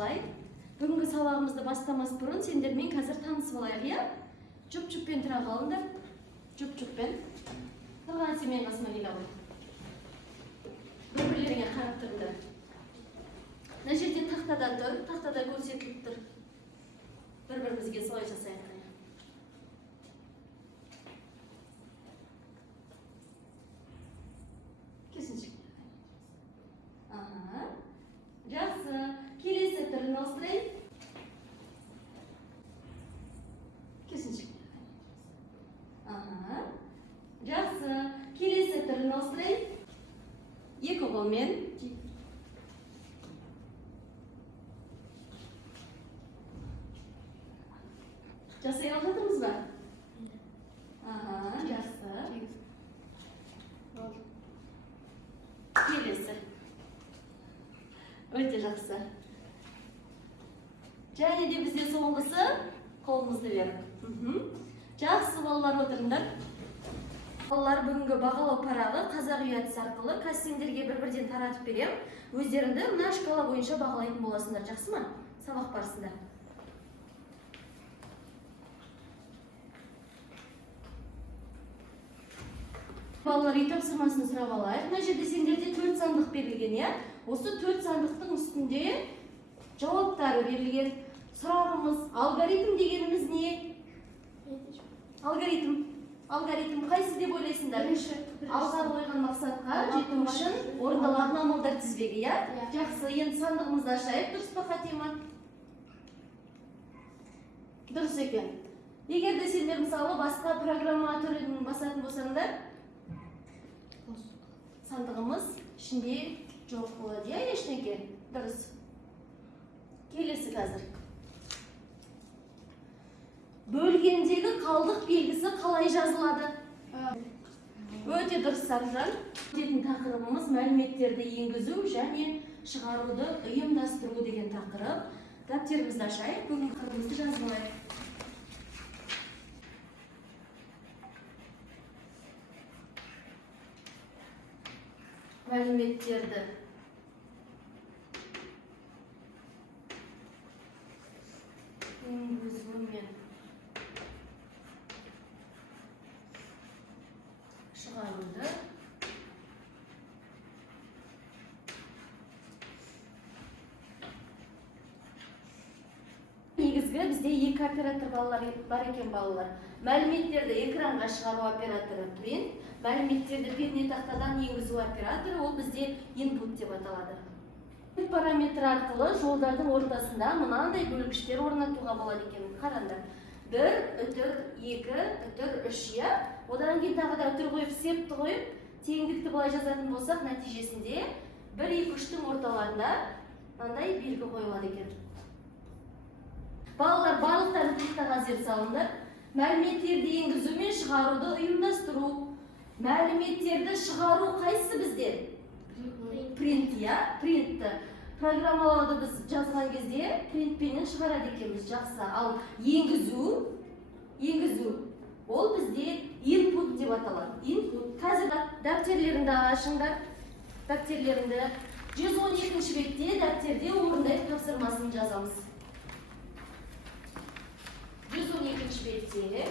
қалай? Бүгінгі сабағымызды бастамас бұрын сендермен қазір танысып алайық, иә? Жұп-жұппен тұра қалыңдар. Жұп-жұппен. Тұрған сен қасыма келе ғой. Бір-бірлеріңе қарап тұрыңдар. Мына жерде тақтадан тұр, тақтада көрсетіліп тұр. Бір-бірімізге солай жасайық. Кесінші. Ага. Жақсы. Келесі түрін ауыстырайық. Кесінші. Ага. Жақсы. Келесі түрін ауыстырайық. Екі қолмен. Жасай алғадыңыз ба? Ага, жақсы. Келесі. Өте жақсы. Және де бізде соңғысы қолымызды беріп. Жақсы, балалар, отырыңдар. Балалар, бүгінгі бағалау парағы қазақ үй әдісі арқылы кастингтерге бір-бірден таратып берем. Өздеріңді мына шкала бойынша бағалайтын боласыңдар, жақсы ма? Сабақ барысында. Балалар, үй тапсырмасын сұрап алайық. Мына жерде сендерде 4 сандық берілген, иә? Осы 4 сандықтың үстінде жауаптары берілген. Сұрағымыз, алгоритм дегеніміз не? Алгоритм қайсы деп ойлайсыңдар? Алға қойған мақсатқа жету үшін орындалатын амалдар тізбегі, иә? Жақсы, енді сандығымызды ашайық. Дұрыс па, қате ма? Дұрыс екен. Егер де сендер мысалы басқа программа түрін басатын болсаңдар, сандығымыз ішінде жоқ болады, иә, ештеңе? Дұрыс. Келесі қазір. Бөлгендегі қалдық белгісі қалай жазылады? Өте дұрыс, Саржан. Өтетін тақырыбымыз мәліметтерді енгізу және шығаруды ұйымдастыру деген тақырып. Дәптерімізді ашайық, бүгін тақырыбымызды жазып алайық. Мәліметтерді енгізу мен шығаруды негізгі бізде екі оператор балалар бар екен, балалар. Мәліметтерді экранға шығару операторы print, мәліметтерді пернетақтадан енгізу операторы, ол бізде input деп аталады. Параметр арқылы жолдардың ортасында мынандай бөлгіштер орнатуға болады екен. Қараңдар. 1, үтір, 2, үтір, 3, иә? Одан кейін тағы да үтір қойып, септі қойып, теңдікті былай жазатын болсақ, нәтижесінде 1, 2, 3-тің орталарында мынандай белгі қойылады екен. Балалар, барлықтарын тақтаға зер салыңдар. Мәліметтерді енгізу мен шығаруды ұйымдастыру. Мәліметтерді шығару қайсы бізде? Print, иә? Printті. Программалауды біз жазған кезде принтпенен шығарады екенбіз, жақсы. Ал енгізу, ол бізде input деп аталады. Input. Қазір дәптерлеріңді ашыңдар. Дәптерлеріңді 112-ші бетте дәптерде орындайық тапсырмасын жазамыз. 112-ші бетте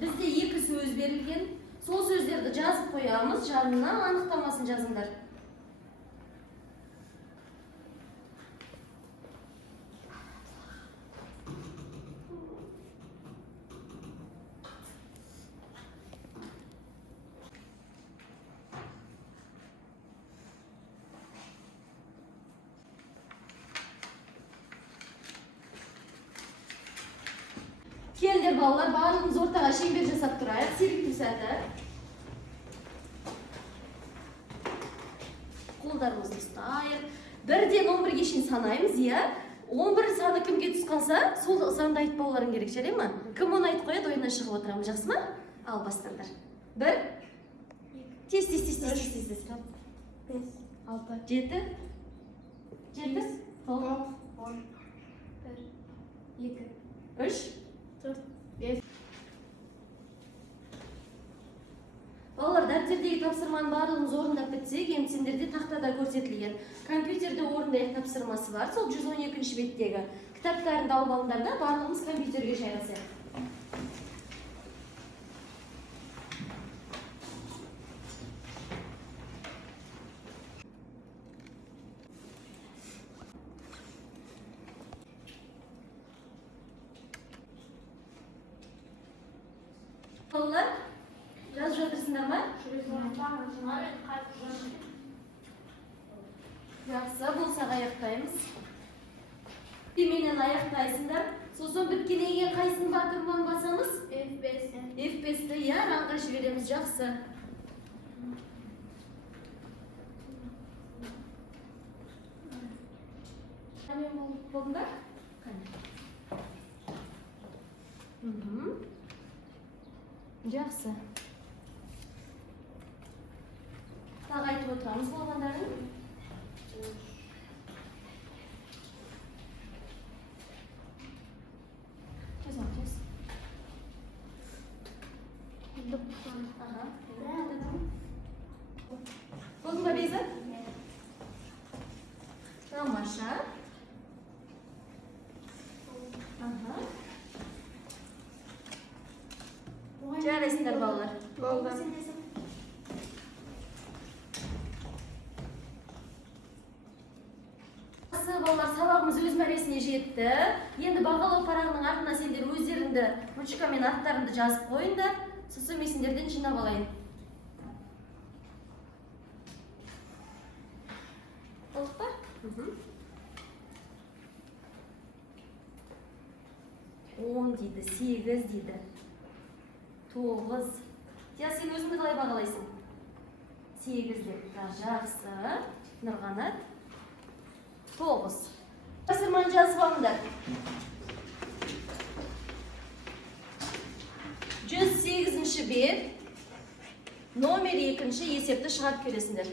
бізде 2 сөз берілген. Сол сөздерді жазып қоямыз, жанына анықтамасын жазыңдар. Келдер, балалар, барлығымыз ортаға шеңбер жасап тұрайық, серіктің сәті. Қолдарымызды ұстайық. 1-ден 11-ге шейін санаймыз, иә? 11 саны кімге түс қалса, сол санды айтып боларың керек, жарай ма? Кім оны айтып қояды, ойына шығып отырамыз, жақсы ма? Ал бастаңдар. 1, тез. 5, 6, 7, 7, 10, 1, 2, 3, 4, 5. Балалар, дәптердегі тапсырманы барлығымыз орындап бітсек, енді сендерде тақтада көрсетілген. Компьютерде орындап bunday topshirmasi var. Sol 112-betdagi kitaplarni olib olinglar da, barlig'imiz kompyuterga shayrasak. Bolalar, yozib o'tirsizlarmi? Yaxshi, bo'lsa oyoqlaymiz. Demendan oyoqlaysizlar. So'zdan bitgandan keyin qaysini batirman bosamiz? F5'da ya, rangqash beramiz, yaxshi. Qani bo'ldi? Qani. Yaxshi. Tag aytib o'tiramiz bo'lganlarni. Tez. Aha. Bo'ldi Beza? Tamasha. Aha. Jaraysiz bolalar. Bo'ldi. Bolalar, sabog'imiz o'z marasiga yetdi. Endi bag'alov parag'ining ortidan sendер o'zlaringni ruchkaмен atlarini yozib qo'yinglar. So'ng men senderdan chinab olayin. Bo'ldimi? 10 deydi, 8 deydi. 9. Ya sen o'zingni qalay бағалайсың? 8 deb. Yaxshi. Nurg'anat. 9. Tasirmani yozib olinglar. 108-bet nomer 2-esepni chiqarib berasizlar.